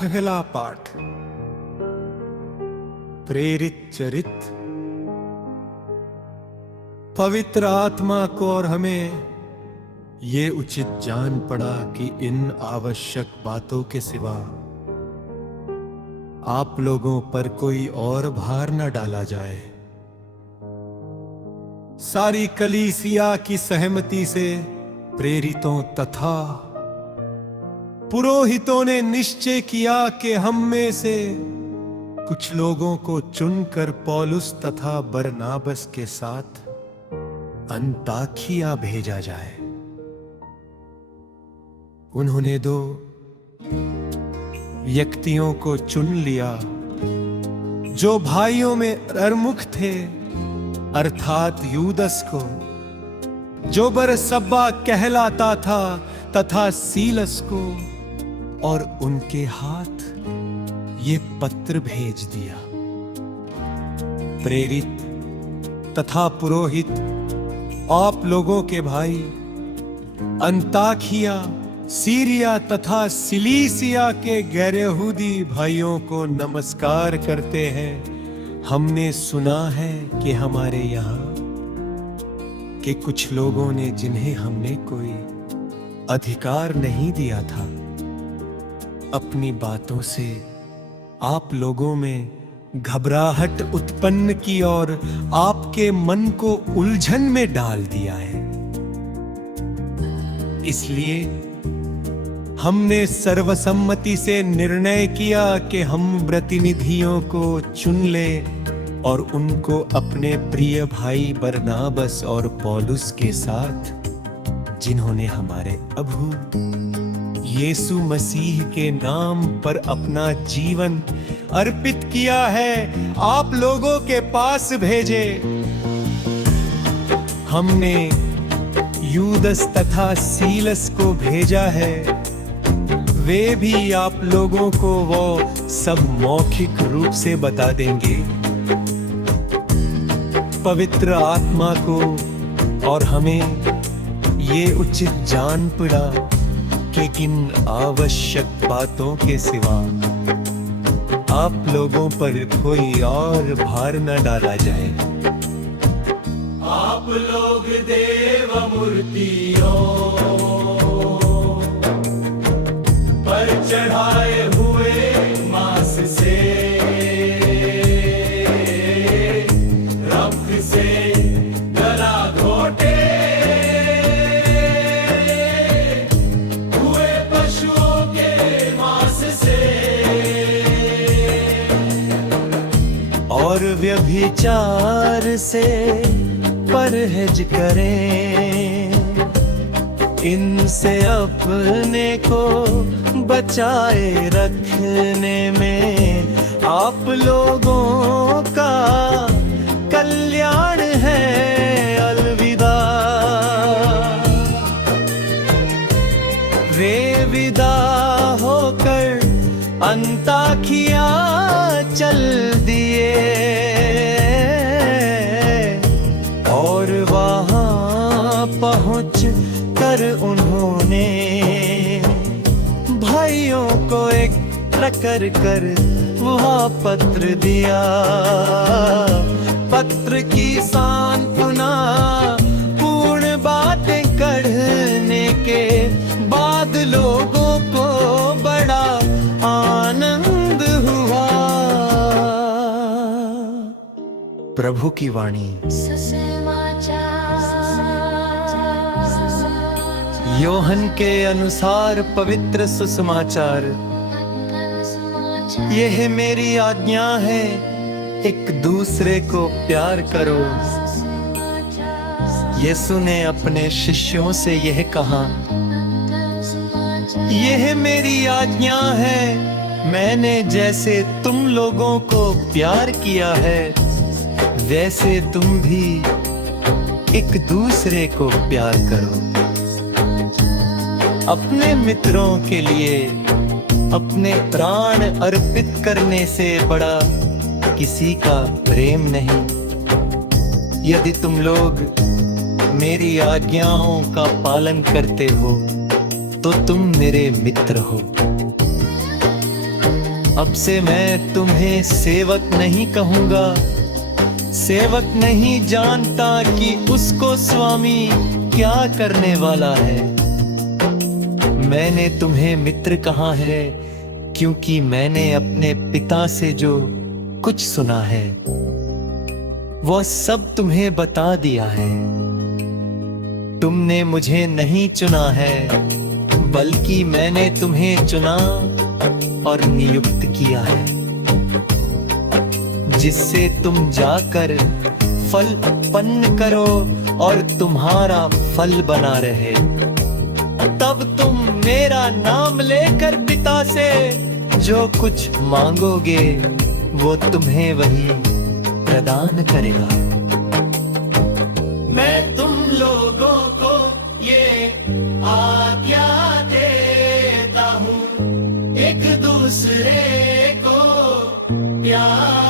पहला पाठ प्रेरित चरित। पवित्र आत्मा को और हमें ये उचित जान पड़ा कि इन आवश्यक बातों के सिवा आप लोगों पर कोई और भार न डाला जाए। सारी कलीसिया की सहमति से प्रेरितों तथा पुरोहितों ने निश्चय किया कि हम में से कुछ लोगों को चुनकर पौलुस तथा बरनाबस के साथ अंताकिया भेजा जाए। उन्होंने दो व्यक्तियों को चुन लिया जो भाइयों में अरमुख थे, अर्थात यूदस को जो बरसब्बा कहलाता था तथा सीलस को, और उनके हाथ ये पत्र भेज दिया। प्रेरित तथा पुरोहित आप लोगों के भाई अंताकिया, सीरिया तथा सिलीसिया के गैर यहूदी भाइयों को नमस्कार करते हैं। हमने सुना है कि हमारे यहाँ के कुछ लोगों ने, जिन्हें हमने कोई अधिकार नहीं दिया था, अपनी बातों से आप लोगों में घबराहट उत्पन्न की और आपके मन को उलझन में डाल दिया है। इसलिए हमने सर्वसम्मति से निर्णय किया कि हम प्रतिनिधियों को चुन लें और उनको अपने प्रिय भाई बरनाबस और पौलुस के साथ, जिन्होंने हमारे प्रभु यीशु मसीह के नाम पर अपना जीवन अर्पित किया है, आप लोगों के पास भेजे। हमने यूदस तथा सीलस को भेजा है। वे भी आप लोगों को वो सब मौखिक रूप से बता देंगे। पवित्र आत्मा को और हमें ये उचित जान पड़ा कि इन आवश्यक बातों के सिवा आप लोगों पर कोई और भार न डाला जाए। आप लोग देव मूर्तियों पर चढ़ाए हुए मांस से, रक्त से गला घोटे हुए पशुओं के मांस से और व्यभिचार से परहेज करें। इनसे अपने को बचाए रखने में आप लोगों का कल्याण है। अलविदा। वे विदा होकर अंताकिया चल दिए और वहां पहुंच कर उन्होंने भाइयों को एक कर वह पत्र दिया। पत्र की सांत्वना पूर्ण बातें करने के बाद लोगों को बड़ा आनंद हुआ। प्रभु की वाणी। योहन के अनुसार पवित्र सुसमाचार। यह मेरी आज्ञा है, एक दूसरे को प्यार करो। यीशु ने अपने शिष्यों से यह कहा, यह मेरी आज्ञा है, मैंने जैसे तुम लोगों को प्यार किया है, वैसे तुम भी एक दूसरे को प्यार करो। अपने मित्रों के लिए अपने प्राण अर्पित करने से बड़ा किसी का प्रेम नहीं। यदि तुम लोग मेरी आज्ञाओं का पालन करते हो तो तुम मेरे मित्र हो। अब से मैं तुम्हें सेवक नहीं कहूंगा। सेवक नहीं जानता कि उसको स्वामी क्या करने वाला है। मैंने तुम्हें मित्र कहा है क्योंकि मैंने अपने पिता से जो कुछ सुना है वह सब तुम्हें बता दिया है। तुमने मुझे नहीं चुना है बल्कि मैंने तुम्हें चुना और नियुक्त किया है, जिससे तुम जाकर फल उत्पन्न करो और तुम्हारा फल बना रहे। तब तुम मेरा नाम लेकर पिता से जो कुछ मांगोगे वो तुम्हें वही प्रदान करेगा। मैं तुम लोगों को ये आज्ञा देता हूँ, एक दूसरे को प्यार